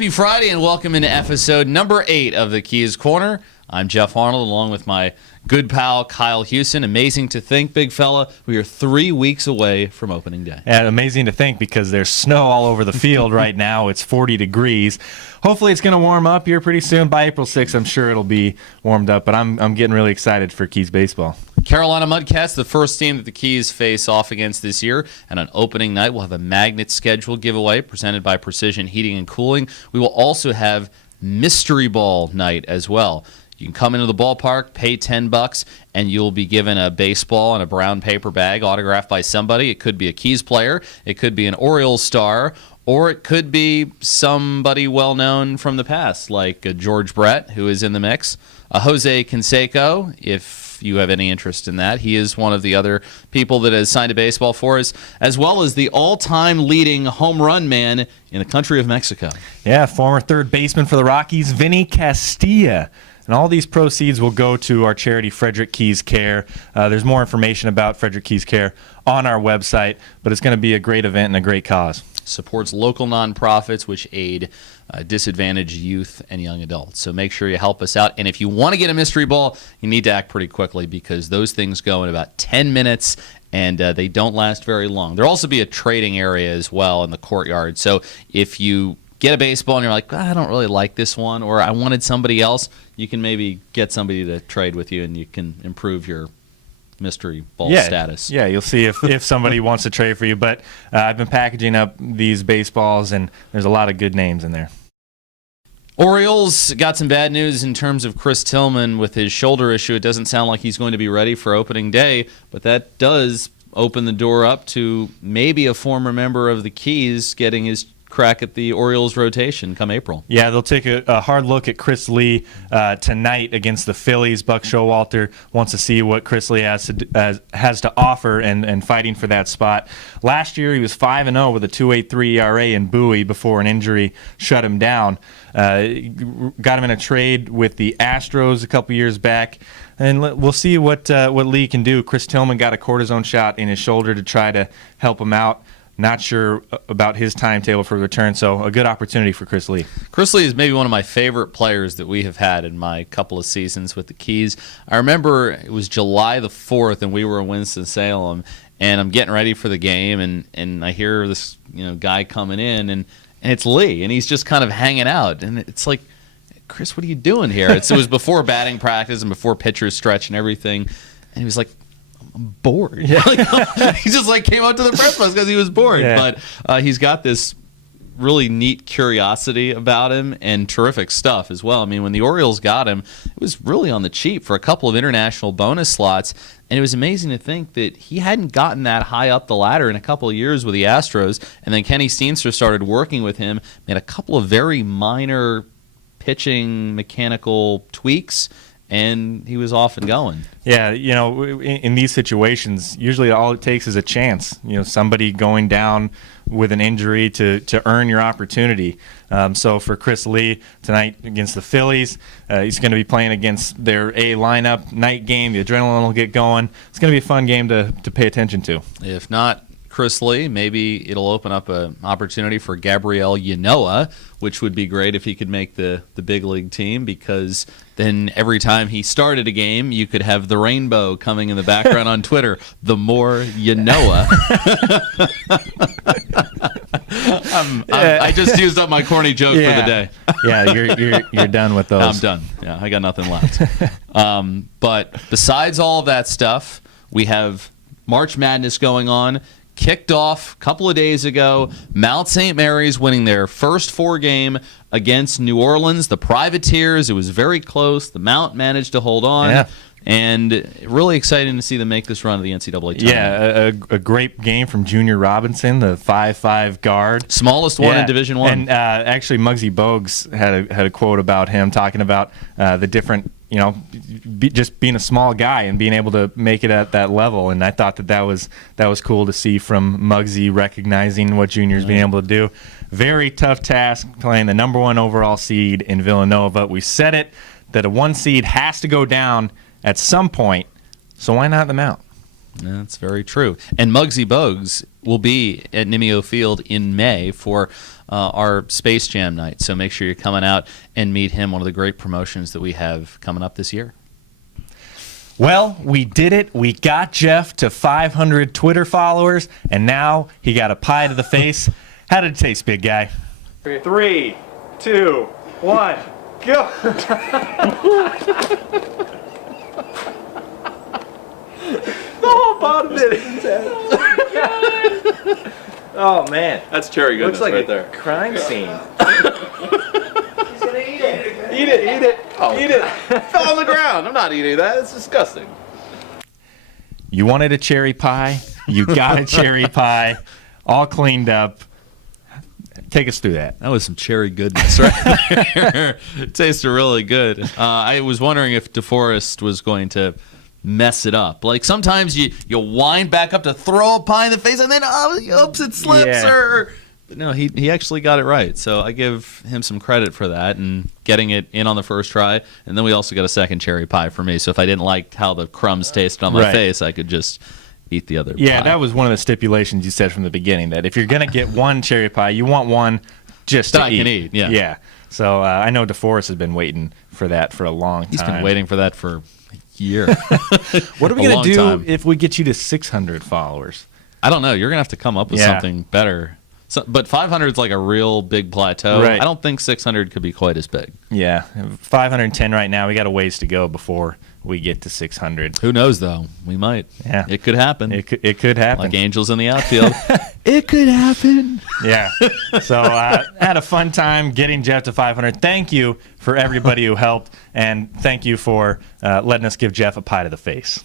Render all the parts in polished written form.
Happy Friday and welcome into episode number 8 of the Keys Corner. I'm Jeff Arnold along with my good pal Kyle Houston. Amazing to think, big fella, we are 3 weeks away from opening day. Yeah, amazing to think because there's snow all over the field right now. It's 40 degrees. Hopefully it's going to warm up here pretty soon. By April 6th, I'm sure it'll be warmed up, but I'm getting really excited for Keys baseball. Carolina Mudcats, the first team that the Keys face off against this year. And on opening night, we'll have a magnet schedule giveaway presented by Precision Heating and Cooling. We will also have Mystery Ball night as well. You can come into the ballpark, pay $10, and you'll be given a baseball in a brown paper bag autographed by somebody. It could be a Keys player, it could be an Orioles star, or it could be somebody well-known from the past, like George Brett, who is in the mix, Jose Canseco, if you have any interest in that. He is one of the other people that has signed a baseball for us, as well as the all-time leading home run man in the country of Mexico. Yeah, former third baseman for the Rockies, Vinny Castilla. And all these proceeds will go to our charity, Frederick Keys Care. There's more information about Frederick Keys Care on our website, but it's going to be a great event and a great cause. Supports local nonprofits which aid disadvantaged youth and young adults. So make sure you help us out. And if you want to get a mystery ball, you need to act pretty quickly because those things go in about 10 minutes and they don't last very long. There'll also be a trading area as well in the courtyard. So if you get a baseball and you're like, I don't really like this one, or I wanted somebody else, you can maybe get somebody to trade with you and you can improve your mystery ball status. Yeah, you'll see if somebody wants to trade for you. But I've been packaging up these baseballs, and there's a lot of good names in there. Orioles got some bad news in terms of Chris Tillman with his shoulder issue. It doesn't sound like he's going to be ready for opening day, but that does open the door up to maybe a former member of the Keys getting his crack at the Orioles rotation come April. Yeah, they'll take a hard look at Chris Lee tonight against the Phillies. Buck Showalter wants to see what Chris Lee has to offer and fighting for that spot. Last year, he was 5-0 with a 2.83 ERA in Bowie before an injury shut him down. Got him in a trade with the Astros a couple years back. And we'll see what Lee can do. Chris Tillman got a cortisone shot in his shoulder to try to help him out. Not sure about his timetable for return, so a good opportunity for Chris Lee. Chris Lee is maybe one of my favorite players that we have had in my couple of seasons with the Keys. I remember it was July the 4th, and we were in Winston-Salem, and I'm getting ready for the game, and I hear this guy coming in, and it's Lee, and he's just kind of hanging out. And it's like, Chris, what are you doing here? It was before batting practice and before pitcher's stretch and everything, and he was like, I'm bored. Yeah. He just came out to the press box because he was bored. Yeah. But he's got this really neat curiosity about him and terrific stuff as well. I mean, when the Orioles got him, it was really on the cheap for a couple of international bonus slots. And it was amazing to think that he hadn't gotten that high up the ladder in a couple of years with the Astros. And then Kenny Steenstra started working with him, made a couple of very minor pitching mechanical tweaks, and he was off and going. Yeah, in these situations, usually all it takes is a chance. Somebody going down with an injury to earn your opportunity. So for Chris Lee tonight against the Phillies, he's going to be playing against their A lineup night game. The adrenaline will get going. It's going to be a fun game to pay attention to. If not Chris Lee, maybe it'll open up an opportunity for Gabriel Ynoa, which would be great if he could make the big league team, because then every time he started a game, you could have the rainbow coming in the background on Twitter. The more Ynoa. I just used up my corny joke for the day. Yeah, you're done with those. I'm done. Yeah, I got nothing left. But besides all of that stuff, we have March Madness going on. Kicked off a couple of days ago. Mount St. Mary's winning their first 4 game against New Orleans, the Privateers. It was very close. The Mount managed to hold on. Yeah. And really exciting to see them make this run of the NCAA tournament. Yeah, a great game from Junior Robinson, the 5'5" guard. Smallest one in Division I. And actually, Muggsy Bogues had a quote about him talking about the different, just being a small guy and being able to make it at that level. And I thought that was cool to see from Muggsy, recognizing what Junior's being able to do. Very tough task playing the number 1 overall seed in Villanova. We said it, that a 1 seed has to go down at some point, so why not the Mount? That's very true. And Muggsy Bogues will be at Nimio Field in May for our Space Jam night. So make sure you're coming out and meet him, one of the great promotions that we have coming up this year. Well, we did it. We got Jeff to 500 Twitter followers, and now he got a pie to the face. How did it taste, big guy? 3, 2, 1, go! The whole bottom of it. Oh man, That's cherry goodness looks like right a there. crime scene. Eat it. Oh. Eat it. Fell on the ground. I'm not eating that. It's disgusting. You wanted a cherry pie. You got a cherry pie, all cleaned up. Take us through that. That was some cherry goodness right there. It tasted really good. I was wondering if DeForest was going to mess it up. Like sometimes you wind back up to throw a pie in the face and then oops, it slips. Yeah. But no, he actually got it right. So I give him some credit for that and getting it in on the first try. And then we also got a second cherry pie for me. So if I didn't like how the crumbs tasted on my Right. face, I could just eat the other Yeah, pie. that was one of the stipulations you said from the beginning, that if you're going to get one cherry pie, you want one just That to I can eat, yeah. Yeah. So I know DeForest has been waiting for that for a long time. He's been waiting for that for a year. What are we A going to long do time. if we get you to 600 followers? I don't know. You're going to have to come up with Yeah. something better. So, but 500 is like a real big plateau. Right. I don't think 600 could be quite as big. Yeah, 510 right now. We got a ways to go before we get to 600. Who knows, though? We might. Yeah. It could happen. It could happen. Like angels in the outfield. It could happen. Yeah. So had a fun time getting Jeff to 500. Thank you for everybody who helped, and thank you for letting us give Jeff a pie to the face.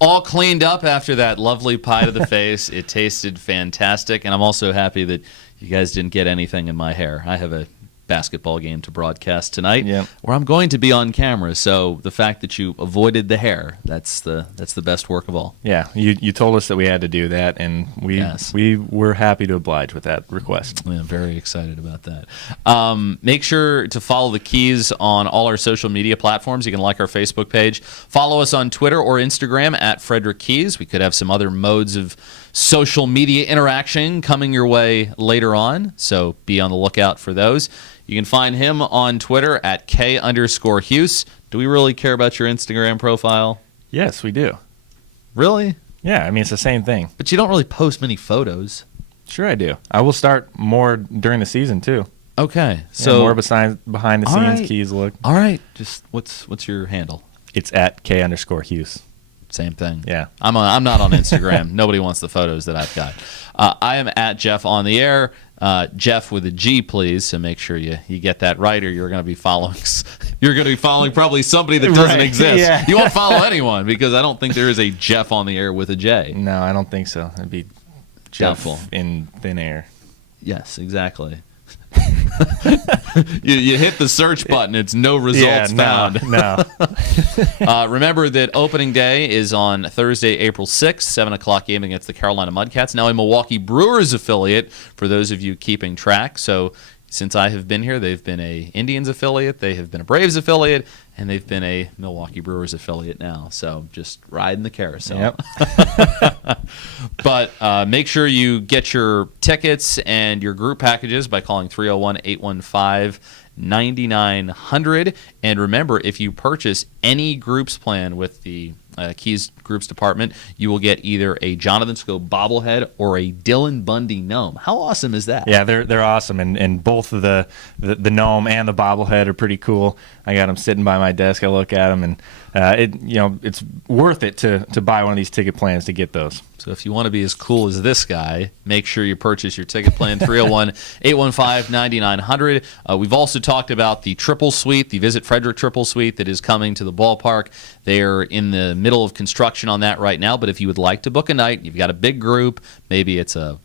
All cleaned up after that lovely pie to the face. It tasted fantastic, and I'm also happy that you guys didn't get anything in my hair. I have a basketball game to broadcast tonight Yep. where I'm going to be on camera, so the fact that you avoided the hair, that's the best work of all. Yeah, you told us that we had to do that, and Yes. we were happy to oblige with that request. Yeah, I'm very excited about that. Make sure to follow the Keys on all our social media platforms. You can like our Facebook page. Follow us on Twitter or Instagram at Frederick Keys. We could have some other modes of social media interaction coming your way later on, so be on the lookout for those. You can find him on Twitter at K_Hughes. Do we really care about your Instagram profile? Yes, we do. Really? Yeah, I mean, it's the same thing. But you don't really post many photos. Sure I do. I will start more during the season, too. Okay. So So more behind the All scenes right. Keys look. all right. Just what's your handle? It's at K_Hughes. Same thing. Yeah. I'm not on Instagram. Nobody wants the photos that I've got. I am at Jeff on the air. Jeff with a G, please. So make sure you get that right, or you're going to be following. You're going to be following probably somebody that doesn't Right. exist. Yeah. You won't follow anyone because I don't think there is a Jeff on the air with a J. No, I don't think so. It'd be Jeff Doubtful. in thin air. Yes, exactly. you hit the search button. It's no results found. No. Remember that opening day is on Thursday, April 6th, 7 o'clock game against the Carolina Mudcats. Now a Milwaukee Brewers affiliate, for those of you keeping track. So since I have been here, they've been a Indians affiliate, they have been a Braves affiliate, and they've been a Milwaukee Brewers affiliate now. So just riding the carousel. Yep. But make sure you get your tickets and your group packages by calling 301-815-9900. And remember, if you purchase any groups plan with the Keys Groups Department, you will get either a Jonathan Scope bobblehead or a Dylan Bundy gnome. How awesome is that? Yeah, they're awesome, and both of the gnome and the bobblehead are pretty cool. I got them sitting by my desk. I look at them, and it's worth it to buy one of these ticket plans to get those. So if you want to be as cool as this guy, make sure you purchase your ticket plan, 301-815-9900. We've also talked about the Triple Suite, the Visit Frederick Triple Suite that is coming to the ballpark. They're in the middle of construction on that right now, but if you would like to book a night, you've got a big group, maybe it's a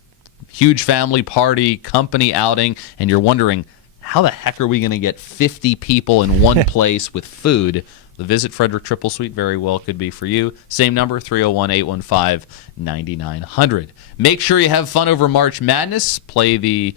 huge family party, company outing, and you're wondering, how the heck are we going to get 50 people in one place with food? The Visit Frederick Triple Suite very well could be for you. Same number, 301-815-9900. Make sure you have fun over March Madness. Play the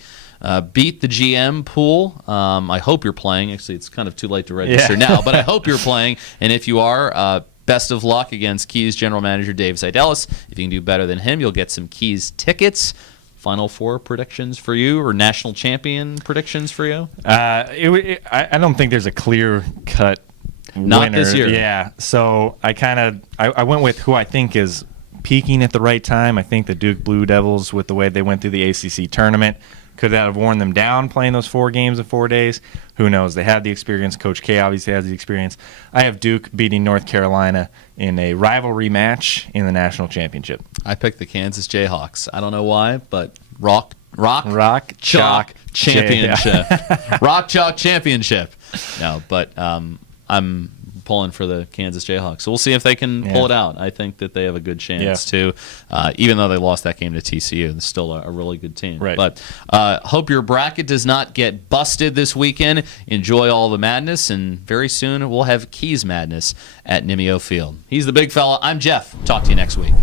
Beat the GM pool. I hope you're playing. Actually, it's kind of too late to register now, but I hope you're playing. And if you are, Best of luck against Keys general manager Dave Zidelis. If you can do better than him, you'll get some Keys tickets. Final Four predictions for you, or national champion predictions for you? I don't think there's a clear-cut Not winner. this year. Yeah, so I went with who I think is peaking at the right time. I think the Duke Blue Devils, with the way they went through the ACC tournament, could that have worn them down playing those 4 games in 4 days? Who knows? They have the experience. Coach K obviously has the experience. I have Duke beating North Carolina in a rivalry match in the national championship. I picked the Kansas Jayhawks. I don't know why, but Rock Chalk Championship. Rock Chalk Championship. No, but I'm pulling for the Kansas Jayhawks. So we'll see if they can pull it out. I think that they have a good chance too. Even though they lost that game to TCU, they're still a really good team. Right. But hope your bracket does not get busted this weekend. Enjoy all the madness, and very soon we'll have Keys madness at Nimio Field. He's the big fella. I'm Jeff. Talk to you next week.